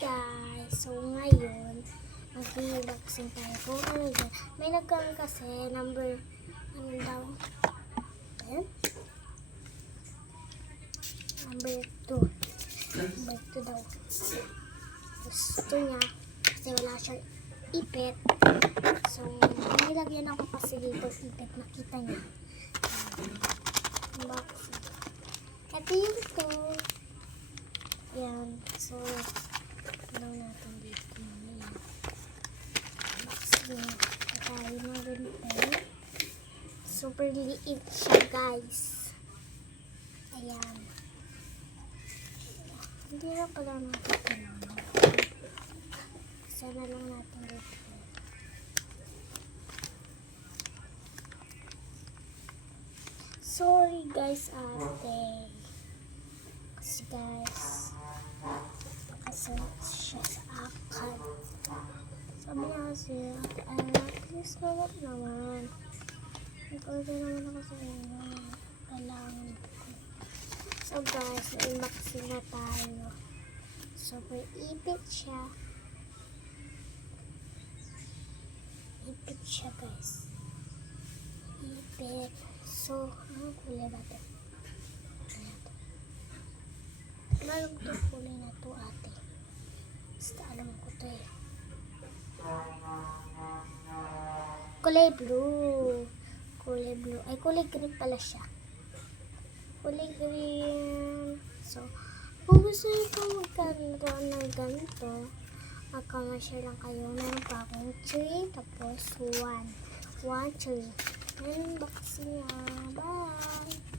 guys! So ngayon, mag-unboxing tayo kung ano dyan. May nagkaroon kasi number, ano daw? Ayan? Number 2. Number 2 daw. Gusto niya, kasi wala siyang ipit. So, nilagyan ako kasi dito ipit. Nakita niya. Unboxing. Ito yung ito. Yan. So, ano natin dito mamaya. Unboxing. Tayo ng ganito. Super liit siya, guys. Ayan. Hindi na pala natin kailangan. Sana lang natin dito. Sorry guys, ate. Kasi guys, nakasunod siya sa akin. Sabi niya kasi, please naman. Nag-order naman ako sa inyo. Kailangan ko. So guys, na-unboxing na tayo. Super ipit siya. Ipit siya guys. Ipit. So, ano kulay ba ito? Alam ko itong kulay na ito, ate. Basta alam ko ito eh. Kulay blue. Kulay blue. Ay, kulay green pala siya. Kulay green. So, kung gusto nyo po magkaroon ng ganito, mag-commercial lang kayo. Meron pa akong 3, tapos 1. 1, 3. Unboxing niya. Bye!